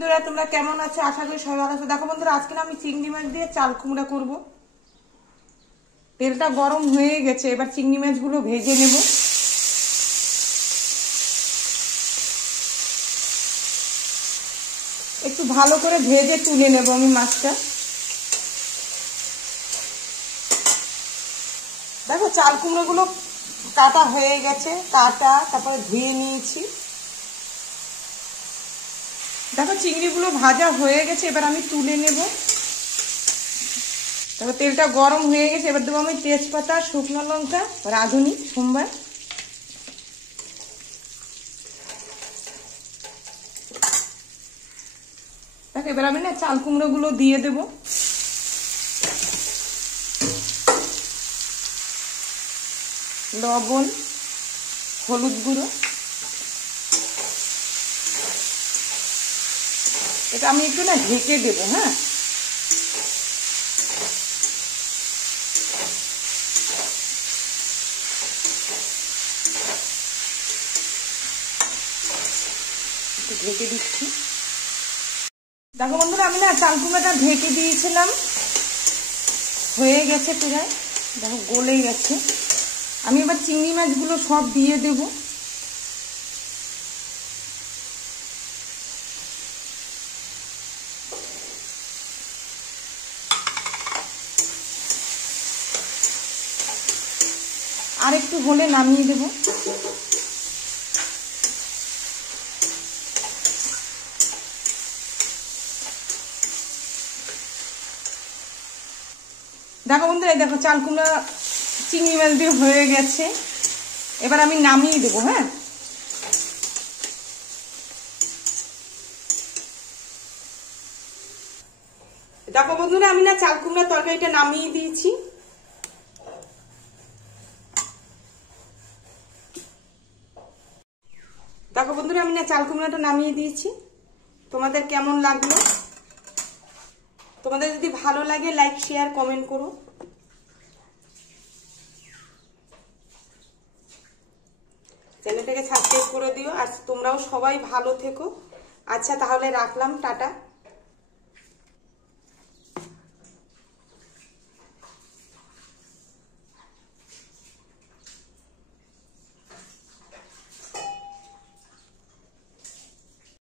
বন্ধুরা তোমরা কেমন আছো? আশা করি সবাই ভালো আছো। দেখো বন্ধুরা আজকে আমি চিংড়ি মাছ দিয়ে চাল কুমড়া করব। তেলটা গরম হয়ে গেছে, এবার চিংড়ি মাছগুলো ভেজে নেব। একটু ভালো করে ভেজে তুলে নেব আমি মাছটা। দেখো চাল কুমড়োগুলো কাটা হয়ে গেছে, তারপরে ধুয়ে নিয়েছি। দেখো চিংড়িগুলো ভাজা হয়ে গেছে, এবার আমি তুলে নেব। তারপর তেলটা গরম হয়ে গেছে, এবার দেবো আমি তেজপাতা, শুকনো লঙ্কা, রাঁধুনি সোমবার। দেখো এবার আমি না চাল কুমড়োগুলো দিয়ে দেব। লবণ, হলুদ গুঁড়ো, এটা আমি একটু না ঢেকে দেবো। হ্যাঁ, একটু ঢেকে দিচ্ছি। দেখো বন্ধুরা আমি না চাল কুমড়াটা ঢেকে দিয়েছিলাম, হয়ে গেছে প্রায়। দেখো গলে গেছে। আমি এবার চিংড়ি মাছগুলো সব দিয়ে দেব। আর একটু হলে নামিয়ে দেব। দেখো বন্ধুরা দেখো চাল কুমড়া চিংড়ি মাছ দিয়ে হয়ে গেছে, এবার আমি নামিয়ে দেবো। হ্যাঁ, দেখো বন্ধুরা আমি না চাল কুমড়ার তরকারিটা নামিয়ে দিয়েছি। দেখো বন্ধুরা আমি না চাল কুমড়াটা নামিয়ে দিয়েছি। তোমাদের কেমন লাগলো? তোমাদের যদি ভালো লাগে লাইক শেয়ার কমেন্ট করো। চ্যানেলটাকে সাবস্ক্রাইব করে দিও। আর তোমরাও সবাই ভালো থেকো। আচ্ছা তাহলে রাখলাম, টাটা।